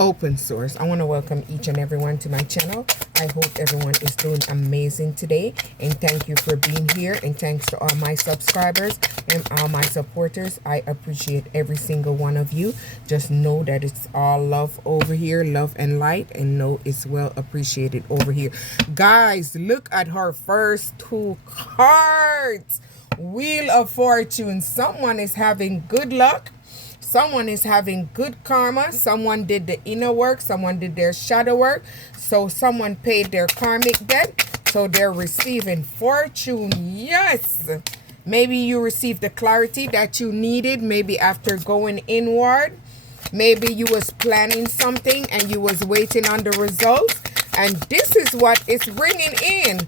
Open source. I want to welcome each and everyone to my channel. I hope everyone is doing amazing today, and thank you for being here, and thanks to all my subscribers and all my supporters. I appreciate every single one of you. Just know that it's all love over here, love and light, and know it's well appreciated over here. Guys, look at her first two cards. Wheel of Fortune. Someone is having good luck. Someone is having good karma. Someone did the inner work. Someone did their shadow work. So someone paid their karmic debt. So they're receiving fortune. Yes. Maybe you received the clarity that you needed. Maybe after going inward. Maybe you was planning something and you was waiting on the results. And this is what it's bringing in.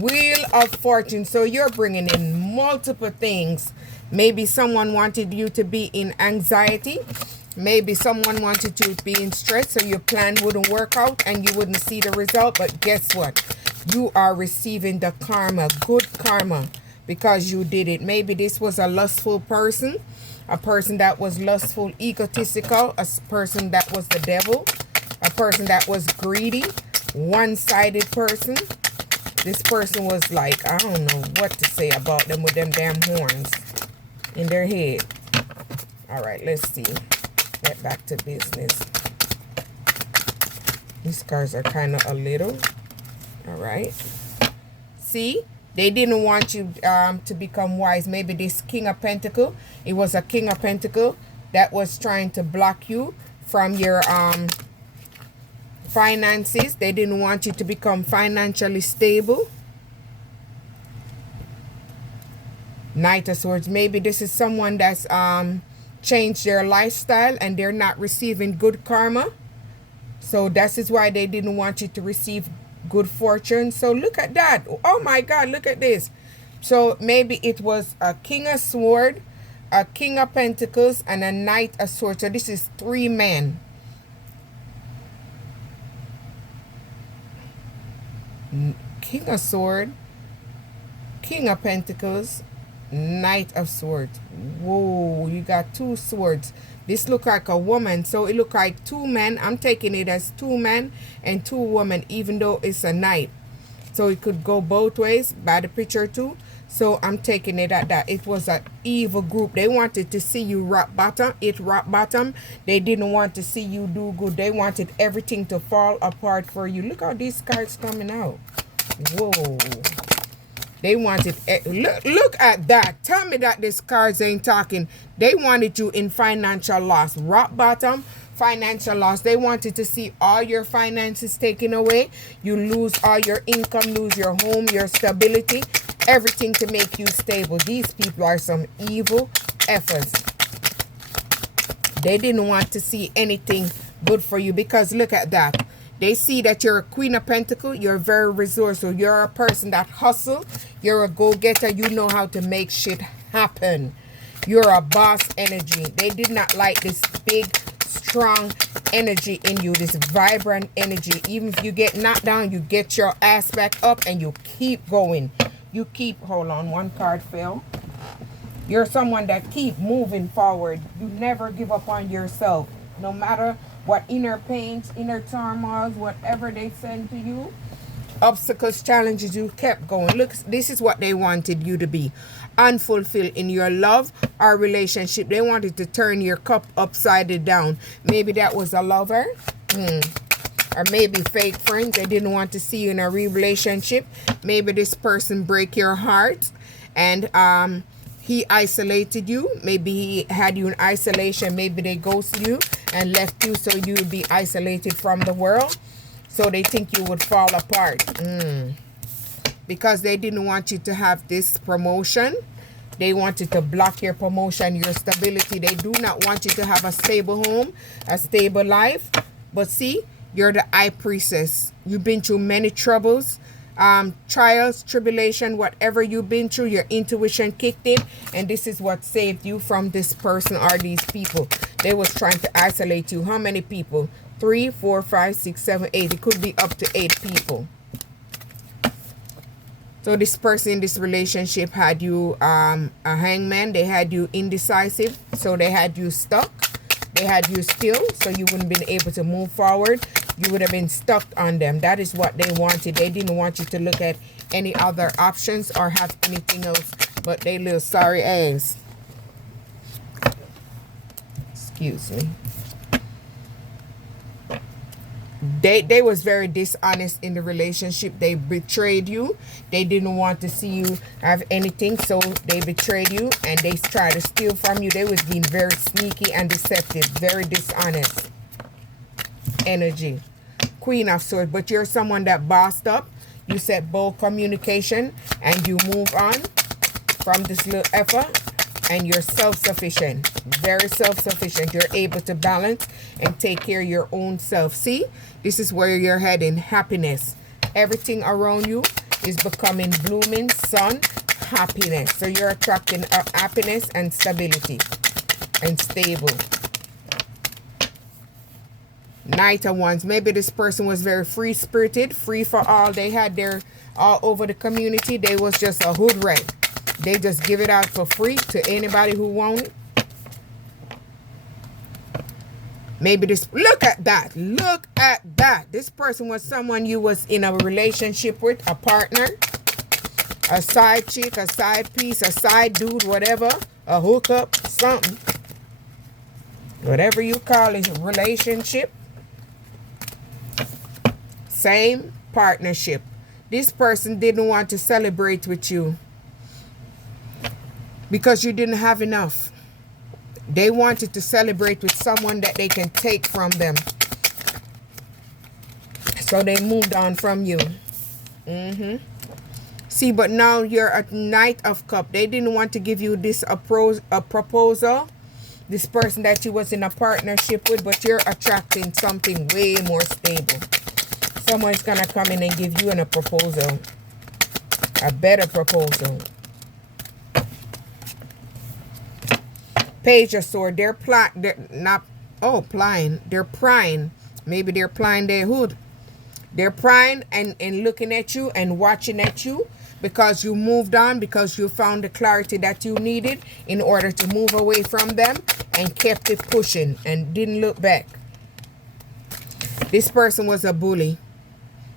Wheel of Fortune. So you're bringing in multiple things. Maybe someone wanted you to be in anxiety. Maybe someone wanted you to be in stress, so your plan wouldn't work out and you wouldn't see the result. But guess what? You are receiving the karma, good karma, because you did it. Maybe this was a lustful person, a person that was lustful, egotistical, a person that was the devil, a person that was greedy, one-sided person. This person was like, I don't know what to say about them with them damn horns in their head. All right, let's see. Get back to business. These cards are kind of a little. All right. See, they didn't want you to become wise. Maybe this King of Pentacle, it was a King of Pentacle that was trying to block you from your finances. They didn't want you to become financially stable. Knight of Swords. Maybe this is someone that's changed their lifestyle and they're not receiving good karma. So that is why they didn't want you to receive good fortune. So look at that. Oh my God, look at this. So maybe it was a King of Swords, a King of Pentacles, and a Knight of Swords. So this is three men. King of Swords, King of Pentacles, Knight of Swords. Whoa, you got two swords. This look like a woman, so it look like two men. I'm taking it as two men and two women, even though it's a knight. So it could go both ways by the picture too. So I'm taking it at that. It was an evil group. They wanted to see you rock bottom. Rock bottom. They didn't want to see you do good. They wanted everything to fall apart for you. Look how these cards coming out. Whoa. They wanted, look at that. Tell me that these cards ain't talking. They wanted you in financial loss. Rock bottom, financial loss. They wanted to see all your finances taken away. You lose all your income, lose your home, your stability, everything to make you stable. These people are some evil effers. They didn't want to see anything good for you because look at that. They see that you're a Queen of Pentacles. You're very resourceful. You're a person that hustle. You're a go-getter. You know how to make shit happen. You're a boss energy. They did not like this big, strong energy in you, this vibrant energy. Even if you get knocked down, you get your ass back up and you keep going. You keep, hold on, one card fell. You're someone that keep moving forward. You never give up on yourself. No matter what inner pains, inner turmoils, whatever they send to you, obstacles, challenges, you kept going. Look, this is what they wanted you to be. Unfulfilled in your love or relationship. They wanted to turn your cup upside down. Maybe that was a lover. Or maybe fake friends. They didn't want to see you in a real relationship. Maybe this person break your heart and he isolated you. Maybe he had you in isolation. Maybe they ghosted you and left you so you would be isolated from the world. So they think you would fall apart. Because they didn't want you to have this promotion. They wanted to block your promotion, your stability. They do not want you to have a stable home, a stable life. But see, you're the High Priestess. You've been through many troubles. Trials, tribulation, whatever you've been through, your intuition kicked in, and this is what saved you from this person or these people. They was trying to isolate you. How many people? 3, 4, 5, 6, 7, 8. It could be up to 8 people. So this person in this relationship had you a hangman. They had you indecisive, so they had you stuck. They had you still, so you wouldn't have been able to move forward. You would have been stuck on them. That is what they wanted. They didn't want you to look at any other options or have anything else but they little sorry ass. Excuse me. They was very dishonest in the relationship. They betrayed you. They didn't want to see you have anything, so they betrayed you and they tried to steal from you. They was being very sneaky and deceptive, very dishonest energy. Queen of Swords, but you're someone that bossed up. You set bold communication and you move on from this little effort, and you're self-sufficient, very self-sufficient. You're able to balance and take care of your own self. See, this is where you're heading. Happiness. Everything around you is becoming blooming sun happiness. So you're attracting happiness and stability and stable. Knight of Wands. Maybe this person was very free-spirited, free for all. They had their all over the community. They was just a hood rat. They just give it out for free to anybody who want it. Maybe this, look at that. Look at that. This person was someone you was in a relationship with, a partner, a side chick, a side piece, a side dude, whatever, a hookup, something. Whatever you call it, relationship. Same partnership. This person didn't want to celebrate with you because you didn't have enough. They wanted to celebrate with someone that they can take from them. So they moved on from you. See, but now you're a Knight of Cups. They didn't want to give you this a proposal. This person that you was in a partnership with, but you're attracting something way more stable. Someone's going to come in and give you a proposal. A better proposal. Page of Swords. They're plying. They're prying. Maybe they're plying their hood. They're prying and looking at you and watching at you because you moved on, because you found the clarity that you needed in order to move away from them and kept it pushing and didn't look back. This person was a bully.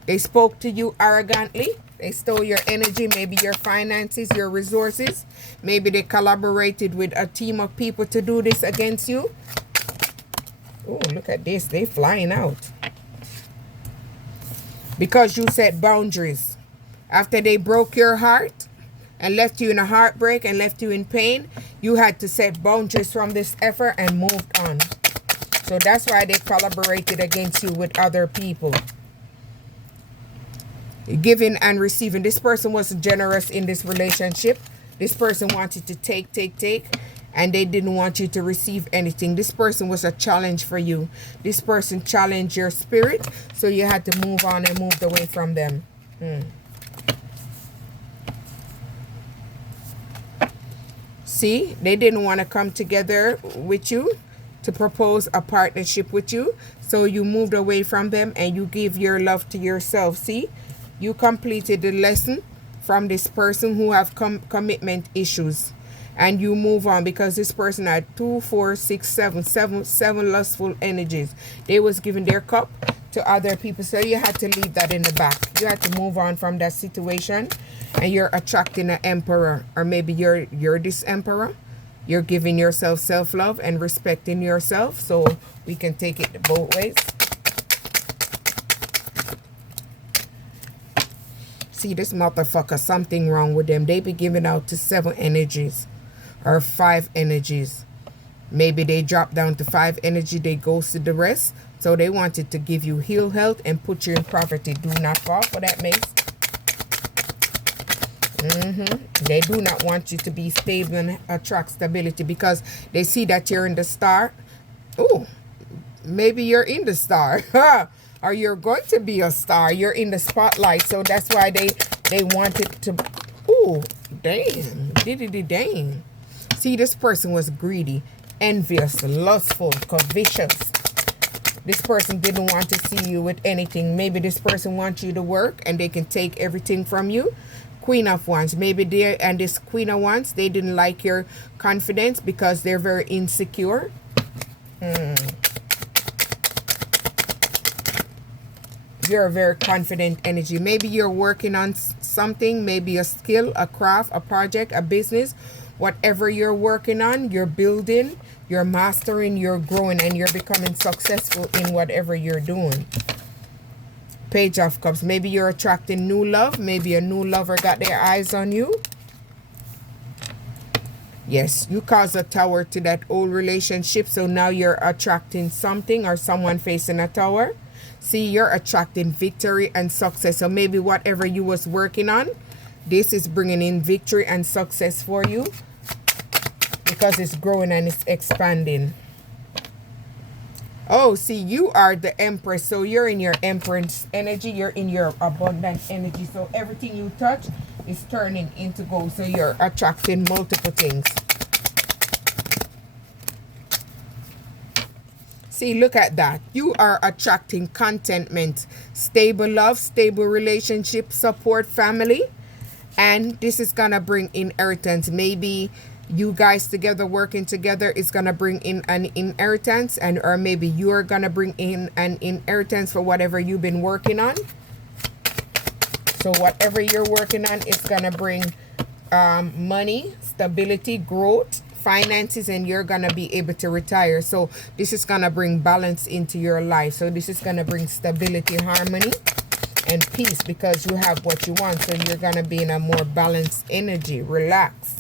They spoke to you arrogantly. They stole your energy, maybe your finances, your resources. Maybe they collaborated with a team of people to do this against you. Oh, look at this. They flying out. Because you set boundaries. After they broke your heart and left you in a heartbreak and left you in pain, you had to set boundaries from this effort and moved on. So that's why they collaborated against you with other people. Giving and receiving. This person was generous in this relationship. This person wanted to take, and they didn't want you to receive anything. This person was a challenge for you. This person challenged your spirit, so you had to move on and move away from them. See, they didn't want to come together with you to propose a partnership with you, so you moved away from them and you give your love to yourself. See, you completed the lesson from this person who have commitment issues, and you move on because this person had 2, 4, 6, 7 lustful energies. They was giving their cup to other people, so you had to leave that in the back. You had to move on from that situation, and you're attracting an emperor, or maybe you're this emperor. You're giving yourself self-love and respecting yourself, so we can take it both ways. See, this motherfucker, something wrong with them. They be giving out to 7 energies or 5 energies. Maybe they drop down to 5 energy. They ghosted the rest. So they wanted to give you heal health and put you in poverty. Do not fall for that, mates. They do not want you to be stable and attract stability because they see that you're in the star. Oh, maybe you're in the star. Or you're going to be a star. You're in the spotlight. So that's why they wanted to. Oh, damn. Dang. See, this person was greedy, envious, lustful, covetous. This person didn't want to see you with anything. Maybe this person wants you to work and they can take everything from you. Queen of Wands. Maybe they and this Queen of Wands, they didn't like your confidence because they're very insecure. You're a very confident energy. Maybe you're working on something, maybe a skill, a craft, a project, a business. Whatever you're working on, you're building, you're mastering, you're growing, and you're becoming successful in whatever you're doing. Page of Cups. Maybe you're attracting new love. Maybe a new lover got their eyes on you. Yes, you caused a tower to that old relationship, so now you're attracting something or someone facing a tower. See, you're attracting victory and success. So maybe whatever you was working on, this is bringing in victory and success for you because it's growing and it's expanding. Oh, see, you are the Empress. So you're in your Empress energy. You're in your abundant energy. So everything you touch is turning into gold. So you're attracting multiple things. See, look at that. You are attracting contentment, stable love, stable relationship, support, family. And this is going to bring inheritance. Maybe you guys together working together is going to bring in an inheritance, and or maybe you're going to bring in an inheritance for whatever you've been working on. So whatever you're working on is going to bring money, stability, growth, finances, and you're gonna be able to retire. So this is gonna bring balance into your life. So this is gonna bring stability, harmony, and peace because you have what you want. So you're gonna be in a more balanced energy. Relax.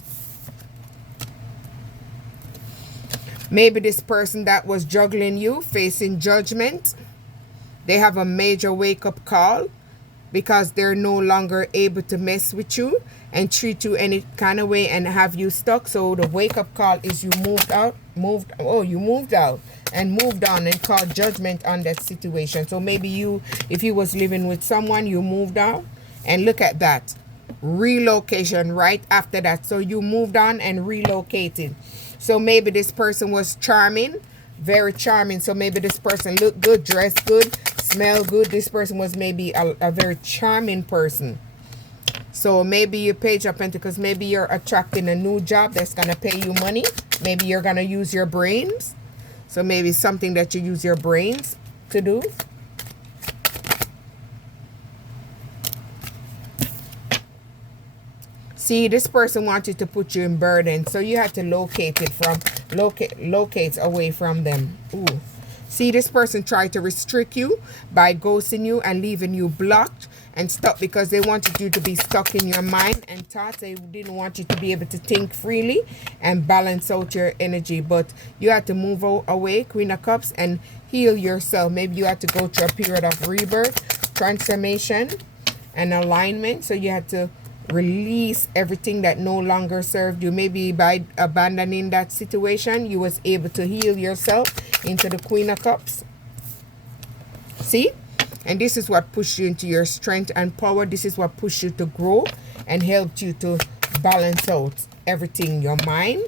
Maybe this person that was juggling you, facing judgment, they have a major wake-up call because they're no longer able to mess with you and treat you any kind of way and have you stuck. So the wake-up call is you moved out and moved on and called judgment on that situation. So maybe you, if you was living with someone, you moved out, and look at that, relocation right after that. So you moved on and relocated. So maybe this person was charming, very charming. So maybe this person looked good, dressed good, smell good. This person was maybe a very charming person. So maybe your Page of Pentacles, maybe you're attracting a new job that's going to pay you money. Maybe you're going to use your brains. So maybe something that you use your brains to do. See, this person wanted to put you in burden. So you had to locate away from them. Ooh. See, this person tried to restrict you by ghosting you and leaving you blocked and stuck because they wanted you to be stuck in your mind and thoughts. They didn't want you to be able to think freely and balance out your energy. But you had to move away, Queen of Cups, and heal yourself. Maybe you had to go through a period of rebirth, transformation, and alignment. So you had to release everything that no longer served you. Maybe by abandoning that situation, you was able to heal yourself into the Queen of Cups. See? And this is what pushed you into your strength and power. This is what pushed you to grow and helped you to balance out everything. Your mind.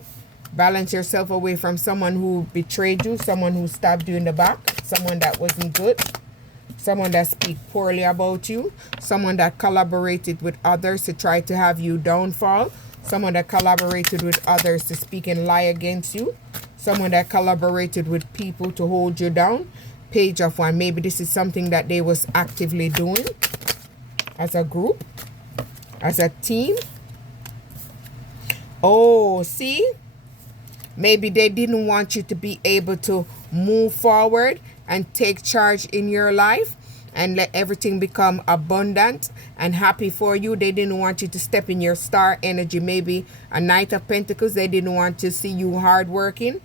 Balance yourself away from someone who betrayed you, someone who stabbed you in the back, someone that wasn't good, someone that speak poorly about you, someone that collaborated with others to try to have you downfall, someone that collaborated with others to speak and lie against you, someone that collaborated with people to hold you down. Page of Wands. Maybe this is something that they was actively doing as a group, as a team. Oh, see? Maybe they didn't want you to be able to move forward and take charge in your life and let everything become abundant and happy for you. They didn't want you to step in your star energy. Maybe a Knight of Pentacles. They didn't want to see you hardworking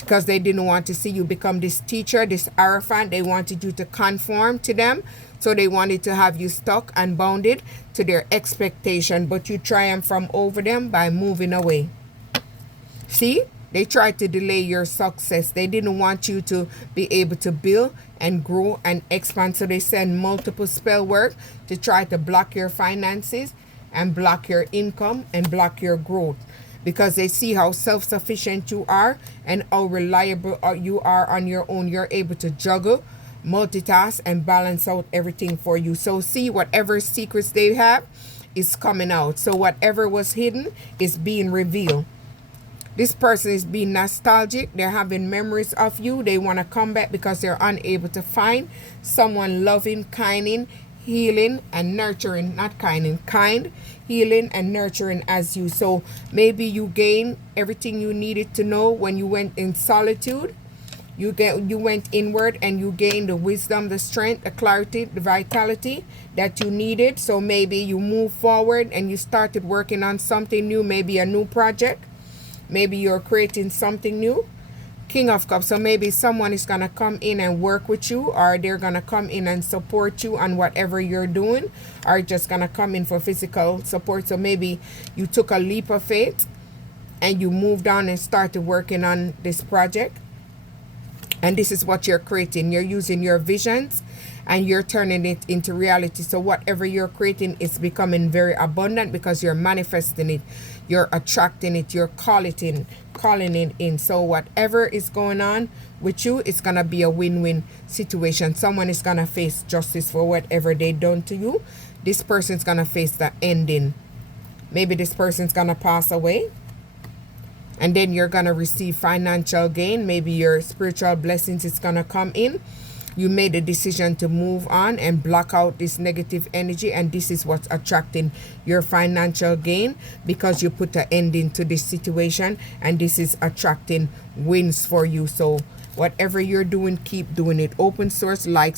because they didn't want to see you become this teacher, this Hierophant. They wanted you to conform to them. So they wanted to have you stuck and bounded to their expectation. But you triumph from over them by moving away. See? They tried to delay your success. They didn't want you to be able to build and grow and expand. So they send multiple spell work to try to block your finances and block your income and block your growth. Because they see how self-sufficient you are and how reliable you are on your own. You're able to juggle, multitask, and balance out everything for you. So see, whatever secrets they have is coming out. So whatever was hidden is being revealed. This person is being nostalgic. They're having memories of you. They want to come back because they're unable to find someone loving, kinding, healing, and nurturing. Not kinding, kind, healing, and nurturing as you. So maybe you gain everything you needed to know when you went in solitude. You went inward and you gained the wisdom, the strength, the clarity, the vitality that you needed. So maybe you move forward and you started working on something new, maybe a new project. Maybe you're creating something new. King of Cups. So maybe someone is going to come in and work with you, or they're going to come in and support you on whatever you're doing, or just going to come in for physical support. So maybe you took a leap of faith and you moved on and started working on this project. And this is what you're creating. You're using your visions and you're turning it into reality. So whatever you're creating is becoming very abundant because you're manifesting it. You're attracting it. You're calling it in. So whatever is going on with you, it's going to be a win-win situation. Someone is going to face justice for whatever they done to you. This person's going to face the ending. Maybe this person's going to pass away. And then you're going to receive financial gain. Maybe your spiritual blessings is going to come in. You made a decision to move on and block out this negative energy. And this is what's attracting your financial gain because you put an ending to this situation. And this is attracting wins for you. So whatever you're doing, keep doing it. Open source, like,